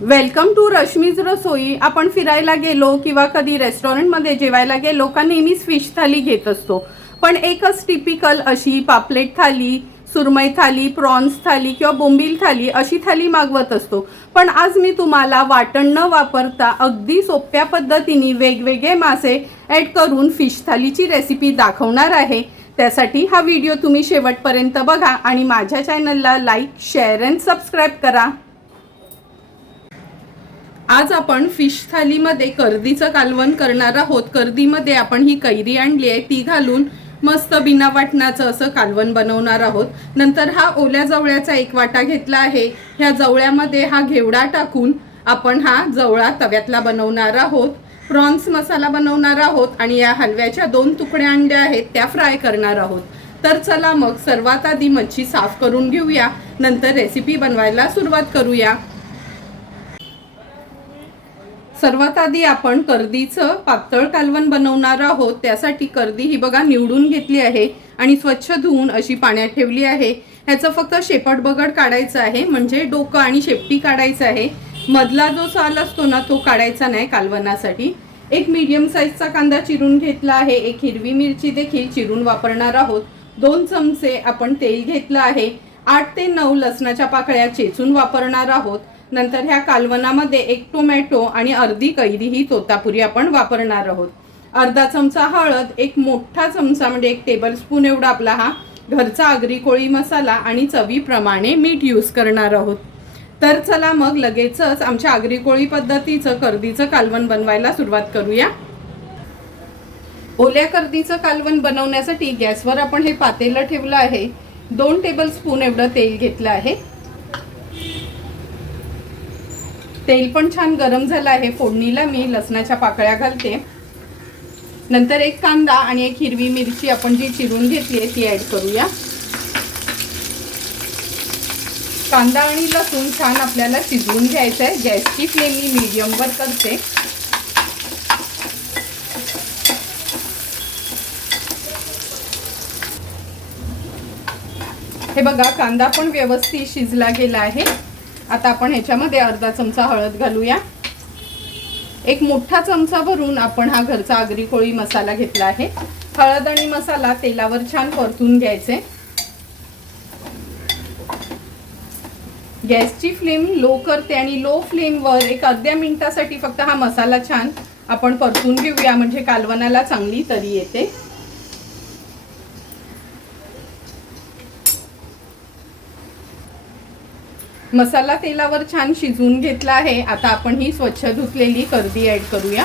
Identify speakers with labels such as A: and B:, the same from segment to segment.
A: Welcome to Rashmi's रसोई आपण फिरायला गेलो किंवा कधी रेस्टॉरंटमध्ये जेवायला गेलो का नेहमीच फिश थाली घेत असतो. पण एकच टिपिकल अशी पापलेट थाली सुरमई थाली प्रॉन्स थाली किंवा बोंबील थाली अशी थाली मागवत असतो. पण आज मी तुम्हाला वाटण न वापरता अगदी सोप्या पद्धतीने वेगवेगळे मासे ॲड करून फिश थालीची रेसिपी दाखवणार आहे. त्यासाठी हा व्हिडिओ तुम्ही शेवटपर्यंत बघा आणि माझ्या चॅनलला लाईक शेअर अँड सबस्क्राईब करा. आज आपण फिश थालीमध्ये कर्दीचं कालवण करणार आहोत. कर्दीमध्ये आपण ही कैरी आणली आहे. ती घालून मस्त बिना वाटणाचं असं कालवण बनवणार आहोत. नंतर हा ओल्या जवळ्याचा एक वाटा घेतला आहे. ह्या जवळ्यामध्ये हा घेवडा टाकून आपण हा जवळा तव्यातला बनवणार आहोत. प्रॉन्स मसाला बनवणार आहोत आणि या हलव्याच्या दोन तुकड्या अंड्या आहेत त्या फ्राय करणार आहोत. तर चला मग सर्वात आधी मच्छी साफ करून घेऊया. नंतर रेसिपी बनवायला सुरुवात करूया. सर्वात आधी आपण कर्दीचं पातळ कालवण बनवणार आहोत. त्यासाठी कर्दी ही बघा निवडून घेतली आहे आणि स्वच्छ धुवून अशी पाण्यात ठेवली आहे. ह्याचं फक्त शेपट बगड काढायचं आहे म्हणजे डोकं आणि शेपटी काढायचं आहे. मधला जो साल असतो ना तो काढायचा नाही कालवणासाठी एक मीडियम साईजचा कांदा चिरून घेतला आहे. एक हिरवी मिरची देखील चिरून वापरणार आहोत. दोन चमचे आपण तेल घेतलं आहे. आठ ते नऊ लसणाच्या पाकळ्या चेचून वापरणार आहोत. नंतर ह्या कालवणामध्ये एक टोमॅटो आणि अर्धी कैरी ही तोतापुरी आपण वापरणार आहोत. अर्धा चमचा हळद एक मोठा चमचा म्हणजे एक टेबलस्पून एवढा आपला हा घरचा आगरी कोळी मसाला आणि चवीप्रमाणे मीठ यूज करणार आहोत. तर चला मग लगेचच आमच्या आगरी कोळी पद्धतीचं कर्दीचं कालवण बनवायला सुरुवात करूया. ओल्या कर्दीचं कालवण बनवण्यासाठी गॅसवर आपण हे पातेलं ठेवलं आहे. दोन टेबलस्पून एवढं तेल घेतलं आहे. तेल पण छान गरम झालं आहे. फोडणीला मी लसणाच्या पाकळ्या घालते. नंतर एक कांदा आणि एक हिरवी मिरची आपण जी चिरून घेतली आहे ती ॲड करूया. कांदा आणि लसूण छान आपल्याला शिजवून घ्यायचं आहे गॅसची फ्लेम मी मिडियमवर करते. हे बघा कांदा पण व्यवस्थित शिजला गेला आहे. आता आपण ह्याच्यामध्ये अर्धा चमचा हळद घालूया. एक मोठा चमचा भरून आपण हा घरचा आगरी कोळी मसाला घेतला आहे. हळद आणि मसाला तेलावर छान परतून घ्यायचे. गॅसची फ्लेम लो करते आणि लो फ्लेमवर एक अर्ध्या मिनिटासाठी फक्त हा मसाला छान आपण परतून घेऊया. म्हणजे कालवणाला चांगली तरी येते. मसाला तेलावर छान शिजवून घेतला आहे. आता आपण ही स्वच्छ धुतलेली कर्दी ॲड करूया.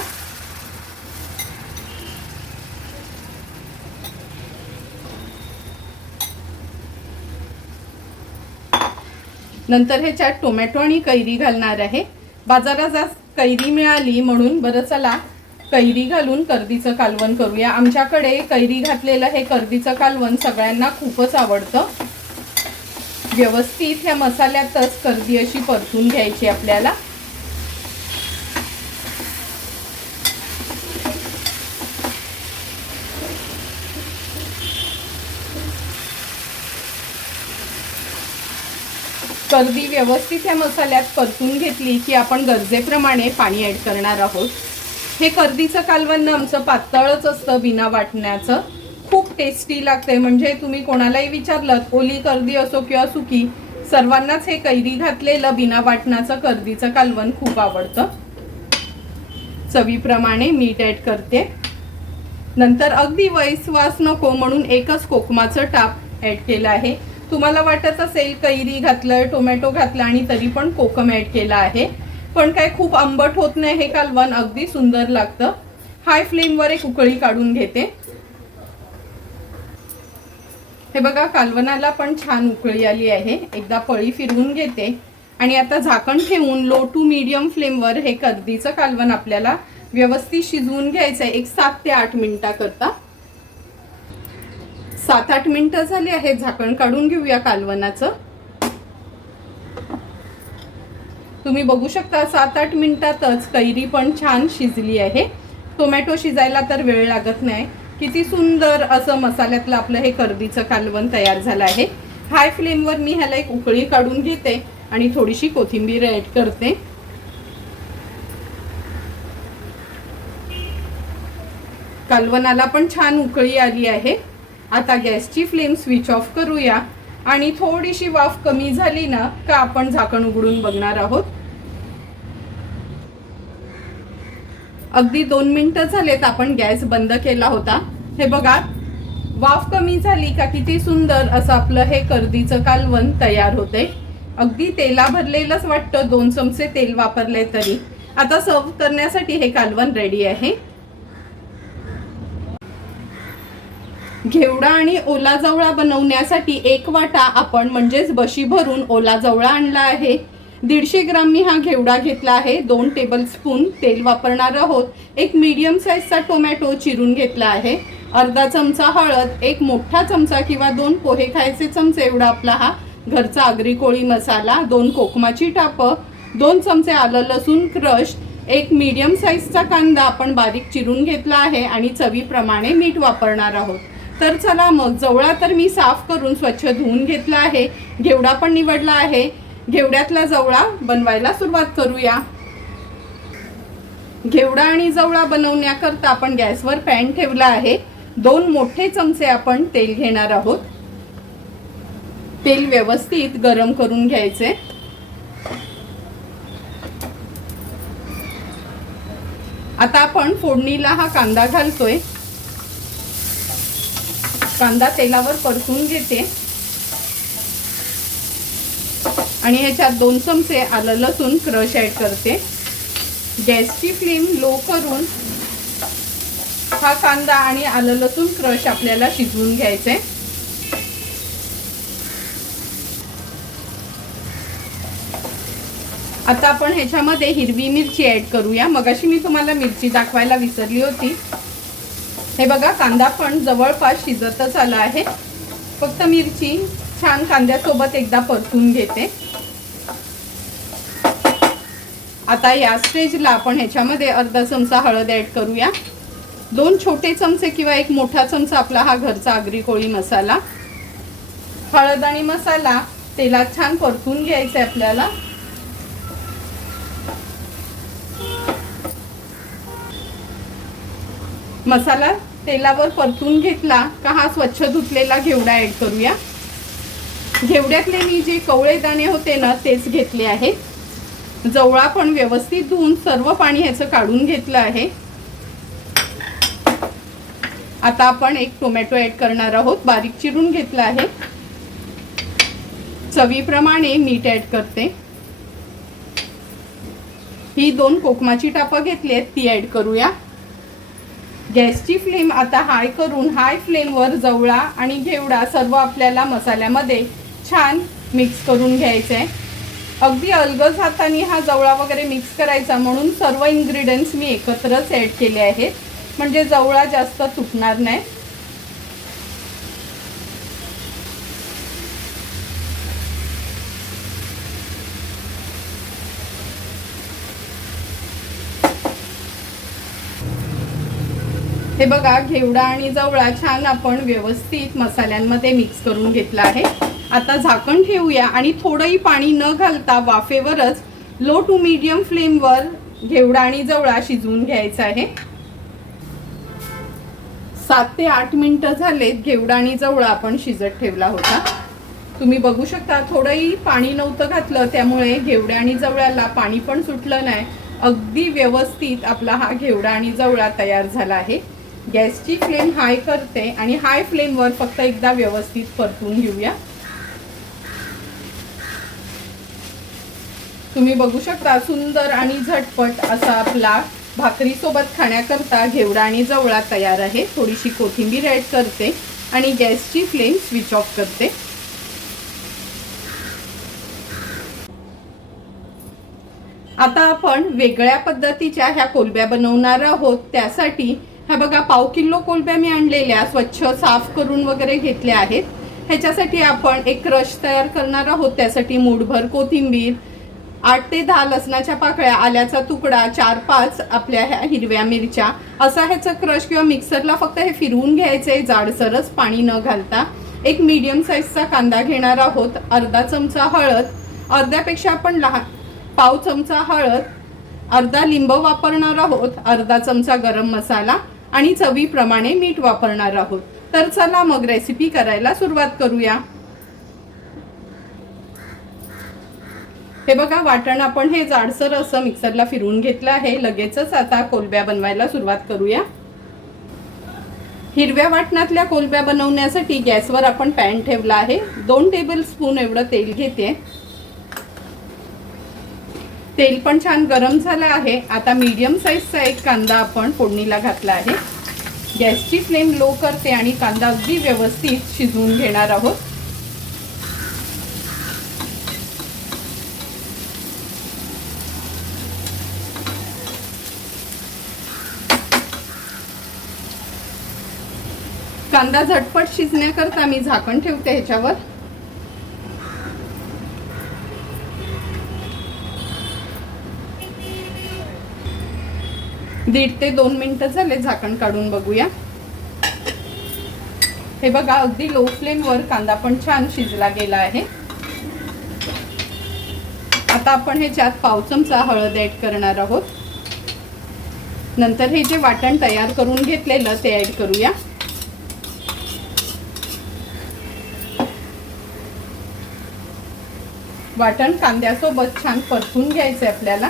A: नंतर ह्याच्यात टोमॅटो आणि कैरी घालणार आहे. बाजारात जास्त कैरी मिळाली म्हणून बरं चला कैरी घालून कर्दीचं कालवण करूया. आमच्याकडे कैरी घातलेलं हे कर्दीचं कालवण सगळ्यांना खूपच आवडतं. व्यवस्थित ह्या मसाल्यातच कर्दी अशी परतून घ्यायची आपल्याला. कर्दी व्यवस्थित ह्या मसाल्यात परतून घेतली की आपण गरजेप्रमाणे पाणी ॲड करणार आहोत. हे कर्दीचं कालवण आमचं पातळच असतं बिना वाटण्याचं. खूप टेस्टी लागते म्हणजे तुम्ही कोणालाही विचारलं ओली कर्दी असो किंवा सुकी सर्वांनाच हे कैरी घातलेलं बिना वाटणाचं कर्दीचं कालवण खूप आवडतं. चवीप्रमाणे मीठ ॲड करते. नंतर अगदी वैसवास नको म्हणून एकच कोकमाचं टाप ॲड केलं आहे. तुम्हाला वाटत असेल कैरी घातलं टोमॅटो घातलं आणि तरी पण कोकम ॲड केला आहे. पण काय खूप आंबट होत नाही हे कालवण अगदी सुंदर लागतं. हाय फ्लेमवर एक उकळी काढून घेते. हे बघा कालवणाला पण छान उकळी आली आहे. एकदा पळी फिरवून घेते. आणि आता झाकण ठेवून लो टू मीडियम फ्लेमवर हे कर्दीचं कालवण आपल्याला व्यवस्थित शिजवून घ्यायचं आहे. एक सात ते आठ मिनिटाकरता. सात आठ मिनिटं झाली आहेत झाकण काढून घेऊया कालवणाचं तुम्ही बघू शकता सात आठ मिनिटातच कैरी पण छान शिजली आहे. टोमॅटो शिजायला तर वेळ लागत नाही. किती सुंदर असं मसाल्यातलं आपलं हे करदीचं कालवण तयार झालं आहे. हाय फ्लेमवर मी ह्याला एक उकळी काढून घेते आणि थोडीशी कोथिंबीर ॲड करते. कालवणाला पण छान उकळी आली आहे. आता गॅसची फ्लेम स्विच ऑफ करूया. आणि थोडीशी वाफ कमी झाली ना का आपण झाकण उघडून बघणार आहोत. अगदी दोन मिनिटं झालेत आपण गॅस बंद केला होता. हे बघा वाफ कमी झाली का किती सुंदर असं आपलं हे कर्दीचं कालवण तयार होते. अगदी तेला भरलेलंच वाटतं दोन चमचे तेल वापरले तरी. आता सर्व करण्यासाठी हे कालवण रेडी आहे. घेवडा आणि ओला जवळा बनवण्यासाठी एक वाटा आपण म्हणजेच बशी भरून ओला जवळा आणला आहे. दीडशे ग्राम मी हा घेवडा घेतला आहे. दोन टेबल स्पून तेल वापरणार आहोत. एक मीडियम साईजचा टोमॅटो चिरून घेतला आहे. अर्धा चमचा हळद एक मोठा चमचा किंवा दोन पोहे खायचे चमचे एवढा आपला हा घरचा आगरी कोळी मसाला दोन कोकमाची टापं दोन चमचे आलं लसूण क्रश एक मीडियम साईजचा कांदा आपण बारीक चिरून घेतला आहे आणि चवीप्रमाणे मीठ वापरणार आहोत. तर चला मग जवळा तर मी साफ करून स्वच्छ धुवून घेतला आहे. घेवडा पण निवडला आहे. घेवड्यातला जवळा बनवायला सुरुवात करूया. घेवडा आणि जवळा बनवण्याकरता आपण गॅसवर पॅन ठेवला आहे. दोन मोठे चमचे आपण तेल घेणार आहोत. तेल व्यवस्थित गरम करून घ्यायचे. आता आपण फोडणीला हा कांदा घालतोय. कांदा तेलावर परतून घेते. आणि ह्याच्यात दोन चमचे आलं लसूण क्रश ॲड करते. गॅसची फ्लेम लो करून हा कांदा आणि आलं लसूण क्रश आपल्याला शिजवून घ्यायचे आता आपण ह्याच्यामध्ये हिरवी मिरची ऍड करूया. मगाशी मी तुम्हाला मिरची दाखवायला विसरली होती. हे बघा कांदा पण जवळपास शिजतच आला आहे. फक्त मिरची छान कांद्यासोबत एकदा परतून घेते. आता या स्टेजला आपण ह्याच्यामध्ये अर्धा चमचा हळद ऍड करूया. दोन छोटे चमचे किंवा एक मोठा चमचा आपला हा घरचा आगरी कोळी मसाला. हळद आणि मसाला तेलात छान परतून घ्यायचा आपल्याला. मसाला तेलावर परतून घेतला का हा स्वच्छ धुतलेला घेवडा ऍड करूया. घेवड्यातले मी जे कवळे दाणे होते ना तेच घेतले आहेत. जवळा पण व्यवस्थित धुवून सर्व पाणी ह्याचं काढून घेतलं आहे. आता आपण एक टोमॅटो ऍड करणार आहोत. बारीक चिरून घेतला आहे. चवीप्रमाणे मीठ ऍड करते. ही दोन कोकमाची टापं घेतली आहेत ती ऍड करूया. गॅसची फ्लेम आता हाय करून हाय फ्लेमवर जवळा आणि घेवडा सर्व आपल्याला मसाल्यामध्ये छान मिक्स करून घ्यायचं आहे अगदी अलगज हाताने हा जवळा वगैरे मिक्स करायचा म्हणून सर्व इन्ग्रेडियंट्स मी एकत्रच ॲड केले आहेत. म्हणजे जवळा जास्त तुटणार नाही. हे बघा घेवडा आणि जवळा छान आपण व्यवस्थित मसाल्यांमध्ये मिक्स करून घेतला आहे. आता झाकण ठेवूया आणि थोडंही पाणी न घालता वाफेवरच लो टू मीडियम फ्लेमवर घेवडा आणि जवळा शिजवून घ्यायचा आहे. सात ते आठ मिनटं झालेत घेवडा आणि जवळा आपण शिजत ठेवला होता. तुम्ही बघू शकता थोडंही पाणी नव्हतं घातलं त्यामुळे घेवड्या आणि जवळ्याला पाणी पण सुटलं नाही. अगदी व्यवस्थित आपला हा घेवडा आणि जवळा तयार झाला आहे. गॅसची फ्लेम हाय करते आणि हाय फ्लेमवर फक्त एकदा व्यवस्थित परतून घेऊया. तुम्ही बघू शकता सुंदर आणि झटपट असा आपला भाकरीसोबत खाण्याकरता घेवडा आणि जवळा तयार आहे. थोडीशी कोथिंबीर ॲड करते आणि गॅसची फ्लेम स्विच ऑफ करते. आता आपण वेगळ्या पद्धतीच्या ह्या कोलब्या बनवणार आहोत. त्यासाठी ह्या बघा पाव किलो कोलब्या मी आणलेल्या स्वच्छ साफ करून वगैरे घेतल्या आहेत. ह्याच्यासाठी आपण एक क्रश तयार करणार आहोत. त्यासाठी मूठभर कोथिंबीर आठ ते दहा लसणाच्या पाकळ्या आल्याचा तुकडा चार पाच आपल्या ह्या हिरव्या मिरच्या. असा ह्याचं क्रश किंवा मिक्सरला फक्त हे फिरवून घ्यायचे जाडसरच पाणी न घालता. एक मीडियम साईजचा कांदा घेणार आहोत अर्धा चमचा हळद अर्ध्यापेक्षा आपण लहान पाव चमचा हळद अर्धा लिंब वापरणार आहोत अर्धा चमचा गरम मसाला आणि चवीप्रमाणे मीठ वापरणार आहोत. तर चला मग रेसिपी करायला सुरुवात करूया. हे बघा वाटण आपण हे जाडसर असं मिक्सरला फिरवून घेतलं आहे. लगेचच आता कोलब्या बनवायला सुरुवात करूया. हिरव्या वाटणातल्या कोलब्या बनवण्यासाठी गॅसवर आपण पॅन ठेवला आहे. दोन टेबल स्पून एवढं तेल घेते. तेल पण छान गरम झालं आहे. आता मीडियम साईजचा एक कांदा आपण फोडणीला घातला आहे. गॅसची फ्लेम लो करते आणि कांदा अगदी व्यवस्थित शिजवून घेणार आहोत. कांदा झटपट शिजण्याकरता मी झाकण ठेवते ह्याच्यावर. दीड ते दोन मिनटं झाले झाकण काढून बघूया. हे बघा अगदी लो फ्लेमवर कांदा पण छान शिजला गेला आहे. आता आपण ह्याच्यात पाव चमचा हळद ऍड करणार आहोत. नंतर हे जे वाटण तयार करून घेतलेलं ते ऍड करूया. वाटण कांद्यासोबत छान परतून घ्यायचं आहे आपल्याला.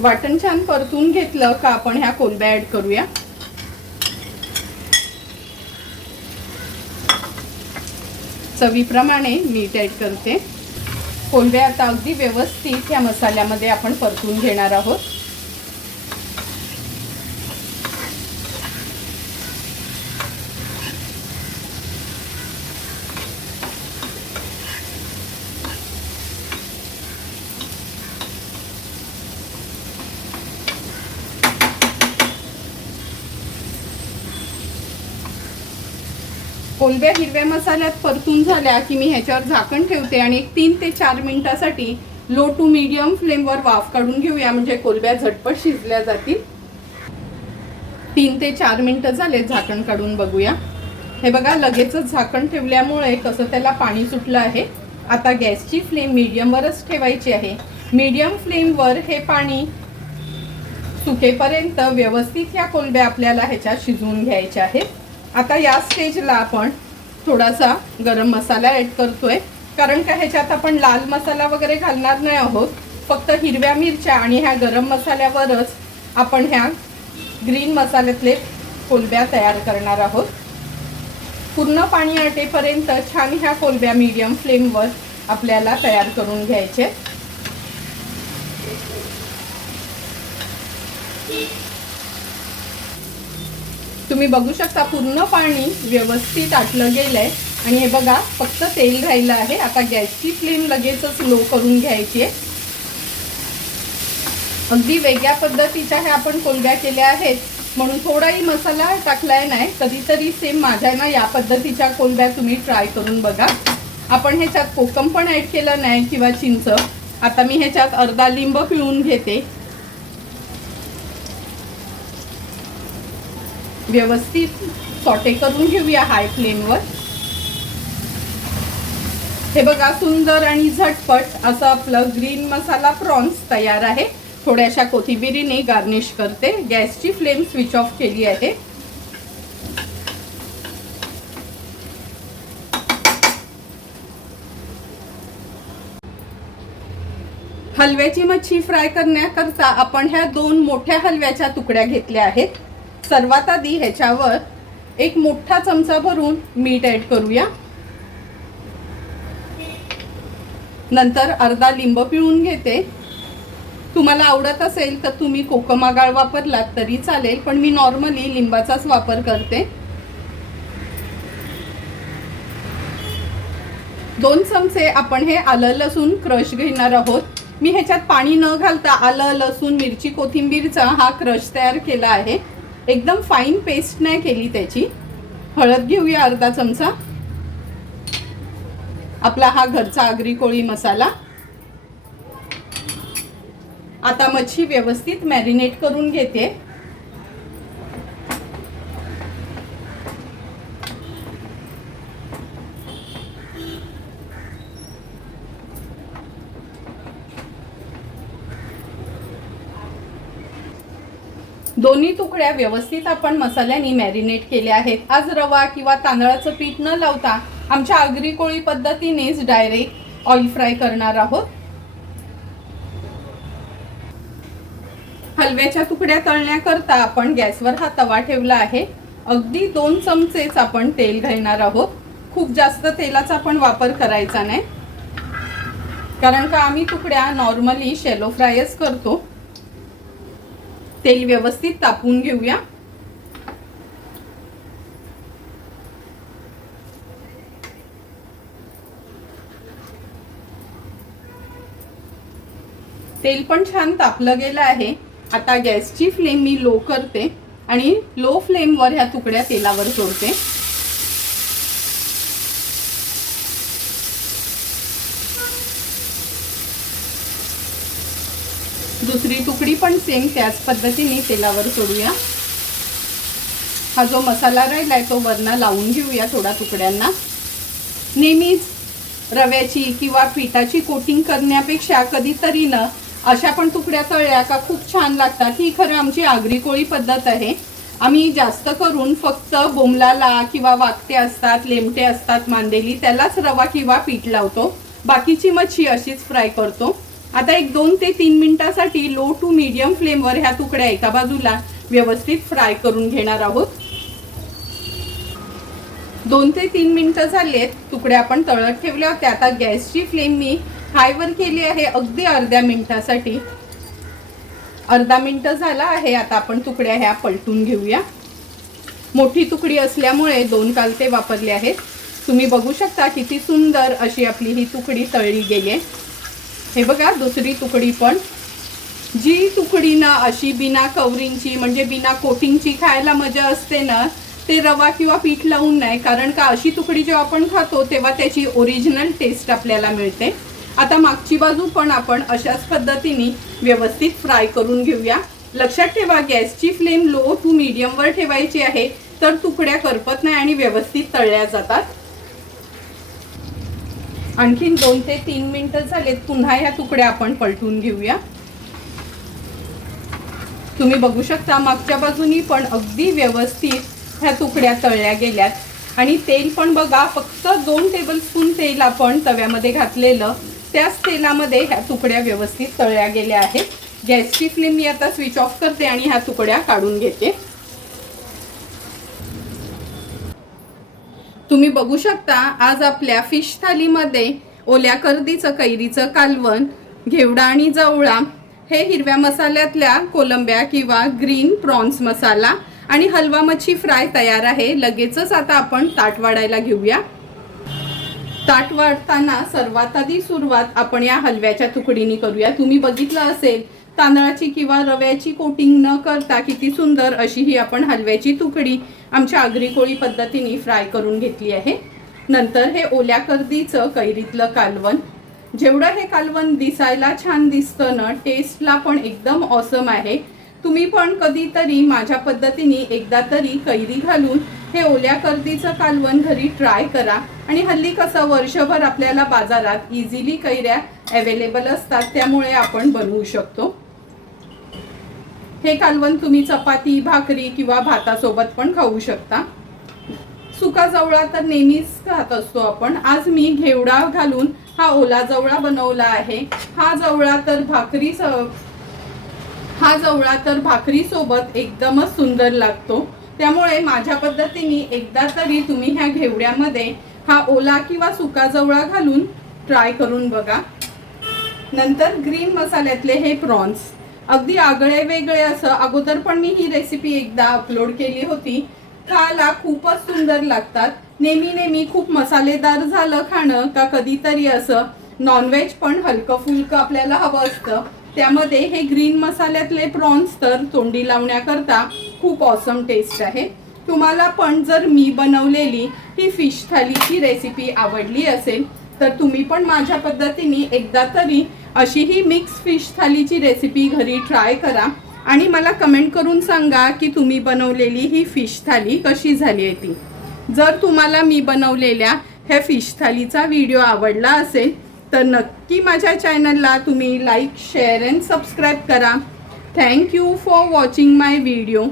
A: वाटण छान परतून घेतलं का आपण ह्या कोलब्या ऍड करूया. चवीप्रमाणे मीठ ऍड करते. कोलब्या आता अगदी व्यवस्थित ह्या मसाल्यामध्ये आपण परतून घेणार आहोत. कोलब्या हिरव्या मसाल्यात परतून झाल्या की मी ह्याच्यावर झाकण ठेवते आणि एक तीन ते चार मिनिटासाठी लो टू मीडियम फ्लेमवर वाफ काढून घेऊया. म्हणजे कोलब्या झटपट शिजल्या जातील. तीन ते चार मिनटं झाले झाकण काढून बघूया. हे बघा लगेचच झाकण ठेवल्यामुळे कसं त्याला पाणी सुटलं आहे. आता गॅसची फ्लेम मीडियमवरच ठेवायची आहे. मीडियम फ्लेमवर हे पाणी सुकेपर्यंत व्यवस्थित ह्या कोलब्या आपल्याला ह्याच्यात शिजवून घ्यायच्या आहेत. आता या स्टेजला आपण थोडासा गरम मसाला ॲड करतोय. कारण का ह्याच्यात आपण लाल मसाला वगैरे घालणार नाही आहोत. फक्त हिरव्या मिरच्या आणि ह्या गरम मसाल्यावरच आपण ह्या ग्रीन मसाल्यातले कोलब्या तयार करणार आहोत. पूर्ण पाणी आटेपर्यंत छान ह्या कोलब्या मीडियम फ्लेमवर आपल्याला तयार करून घ्यायचे. तुम्ही बघू शकता पूर्ण पाणी व्यवस्थित आटलं गेलंय. आणि हे बघा फक्त तेल राहिलं आहे. आता गॅसची फ्लेम लगेचच लो करून घ्यायची आहे. अगदी वेगळ्या पद्धतीच्या ह्या आपण कोलब्या केल्या आहेत. म्हणून थोडाही मसाला टाकलाय नाही. कधीतरी सेम माझ्या ना या पद्धतीच्या कोलब्या तुम्ही ट्राय करून बघा. आपण ह्याच्यात कोकम पण ॲड केलं नाही किंवा चिंच. आता मी ह्याच्यात अर्धा लिंब पिळून घेते. व्यवस्थित सॉटे करून घेऊया हाय फ्लेमवर हे बघा सुंदर आणि झटपट असं आपलं ग्रीन मसाला प्रॉन्स तयार आहे. थोड्याशा कोथिंबिरीने गार्निश करते. गॅसची फ्लेम स्विच ऑफ केली आहे. हलव्याची मच्छी फ्राय करण्याकरता आपण ह्या दोन मोठ्या हलव्याच्या तुकड्या घेतल्या आहेत. सर्वात आधी ह्याच्यावर एक मोठा चमचा भरून मीठ ऍड करूया. नंतर अर्धा लिंब पिळून घेते. तुम्हाला आवडत असेल तर तुम्ही कोकमागाळ वापरलात तरी चालेल पण मी नॉर्मली लिंबाचाच वापर करते. दोन चमचे आपण हे आलं लसूण क्रश घेणार आहोत. मी ह्याच्यात पाणी न घालता आलं लसूण मिरची कोथिंबीरचा हा क्रश तयार केला आहे. एकदम फाईन पेस्ट नाही केली त्याची. हळद घेऊया अर्धा चमचा. आपला हा घरचा आगरी कोळी मसाला. आता मच्छी व्यवस्थित मॅरिनेट करून घेते. दोन्ही तुकड्या व्यवस्थित आपण मसाल्याने मॅरिनेट केल्या आहेत. आज रवा किंवा तांदळाचं पीठ न लावता आमच्या आगरी कोळी पद्धतीनेच डायरेक्ट ऑइल फ्राय करणार आहोत. हलव्याच्या तुकड्या तळण्याकरता आपण गॅसवर हा तवा ठेवला आहे. अगदी दोन चमचेच आपण तेल घालणार आहोत. खूप जास्त तेलाचा आपण वापर करायचा नाही. कारण का आम्ही तुकड्या नॉर्मली शेलो फ्रायच करतो. तेल व्यवस्थित तापून घेऊया. तेल पण छान तापलं गेलं आहे. आता गॅसची फ्लेम मी लो करते आणि लो फ्लेमवर ह्या तुकड्या तेलावर सोडते दुसरी तुकडी पण सेम त्याच पद्धतीने तेलावर सोडूया. हा जो मसाला राहिलाय तो वरना लावून घेऊया थोडा तुकड्यांना. नेहमीच रव्याची किंवा पिठाची कोटिंग करण्यापेक्षा कधीतरी न अशा पण तुकड्या तळल्या का खूप छान लागतात. ही खरं आमची आगरी कोळी पद्धत आहे. आम्ही जास्त करून फक्त बोमलाला किंवा वाकटे असतात लेमटे असतात मांदेली त्यालाच रवा किंवा पीठ लावतो. बाकीची मच्छी अशीच फ्राय करतो. आता एक दोन ते तीन मिनिटासाठी लो टू मीडियम फ्लेमवर ह्या तुकड्या एका बाजूला व्यवस्थित फ्राय करून घेणार आहोत. दोन ते तीन मिनिटं झालेत तुकड्या आपण तळत ठेवल्या होत्या. आता गॅसची फ्लेम मी हायवर केली आहे अगदी अर्ध्या मिनिटासाठी. अर्धा मिनिट झाला आहे आता आपण तुकड्या ह्या पलटून घेऊया. मोठी तुकडी असल्यामुळे दोन कालते वापरले आहेत. तुम्ही बघू शकता किती सुंदर अशी आपली ही तुकडी तळली गेली आहे. हे बघा दुसरी तुकडी पण. जी तुकडी ना अशी बिना कवरिंगची म्हणजे बिना कोटिंगची खायला मजा असते ना ते रवा किंवा पीठ लावून नाही कारण का अशी तुकडी जेव्हा आपण खातो तेव्हा त्याची ओरिजिनल टेस्ट आपल्याला मिळते. आता मागची बाजू पण आपण अशाच पद्धतीने व्यवस्थित फ्राय करून घेऊया. लक्षात ठेवा गॅसची फ्लेम लो टू मीडियमवर ठेवायची आहे तर तुकड्या करपत नाही आणि व्यवस्थित तळल्या जातात. आणखीन दोन ते तीन मिनिटं झालेत. पुन्हा ह्या तुकड्या आपण पलटून घेऊया. तुम्ही बघू शकता मागच्या बाजूनी पण अगदी व्यवस्थित ह्या तुकड्या तळल्या गेल्यात. आणि तेल पण बघा फक्त दोन टेबलस्पून तेल आपण तव्यामध्ये घातलेलं. त्याच तेलामध्ये ह्या तुकड्या व्यवस्थित तळल्या गेल्या आहेत. गॅसची फ्लेम मी आता स्विच ऑफ करते आणि ह्या तुकड्या काढून घेते. तुम्ही बघू शकता आज आपल्या फिश थालीमध्ये ओल्या कर्दीचं कैरीचं कालवण घेवडा आणि जवळा हे हिरव्या मसाल्यातल्या कोलंब्या किंवा ग्रीन प्रॉन्स मसाला आणि हलवा मच्छी फ्राय तयार आहे. लगेचच आता आपण ताट वाढायला घेऊया. ताट वाढताना सर्वात आधी सुरुवात आपण या हलव्याच्या तुकडीने करूया. तुम्ही बघितलं असेल तांदळाची किंवा रव्याची कोटिंग न करता किती सुंदर अशी ही आपण हलव्याची तुकडी आमच्या आगरी कोळी पद्धतीने फ्राय करून घेतली आहे. नंतर हे ओल्या कर्दीचं कैरीतलं कालवण. जेवढं हे कालवण दिसायला छान दिसतं ना टेस्टला पण एकदम ऑसम आहे. तुम्ही पण कधीतरी माझ्या पद्धतीने एकदा तरी कैरी घालून हे ओल्या कर्दीचं कालवण घरी ट्राय करा. आणि हल्ली कसं वर्षभर आपल्याला बाजारात इझिली कैऱ्या अवेलेबल असतात त्यामुळे आपण बनवू शकतो. हे कालवण तुम्ही चपाती भाकरी किंवा भातासोबत पण खाऊ शकता. सुका जवळा तर नेहमीच खात असतो आपण. आज मी घेवडा घालून हा ओला जवळा बनवला आहे. हा जवळा तर भाकरी हा जवळा तर भाकरीसोबत एकदमच सुंदर लागतो. त्यामुळे माझ्या पद्धतीने एकदा तरी तुम्ही ह्या घेवड्यामध्ये हा ओला किंवा सुका जवळा घालून ट्राय करून बघा. नंतर ग्रीन मसाल्यातले हे प्रॉन्स. अगदी आगळे वेगळे असं. अगोदर पण मी ही रेसिपी एकदा अपलोड केली होती. खायला खूपच सुंदर लागतात. नेहमी नेहमी खूप मसालेदार झालं खाणं का कधीतरी असं. नॉनव्हेज पण हलकं फुलकं आपल्याला हवं असतं. त्यामध्ये हे ग्रीन मसाल्यातले प्रॉन्स तर तोंडी लावण्याकरता खूप ऑसम टेस्ट आहे. तुम्हाला पण जर मी बनवलेली ही फिश थालीची रेसिपी आवडली असेल तर तुम्ही पण माझ्या पद्धतीने एकदा तरी अशी ही मिक्स फिश थालीची रेसिपी घरी ट्राय करा. आणि मला कमेंट करून सांगा की तुम्ही बनवलेली ही फिश थाली कशी झाली आहे ती. जर तुम्हाला मी बनवलेल्या ह्या फिश थालीचा व्हिडिओ आवडला असेल तर नक्की माझ्या चॅनलला तुम्ही लाईक शेअर अँड सबस्क्राईब करा. Thank you for watching my video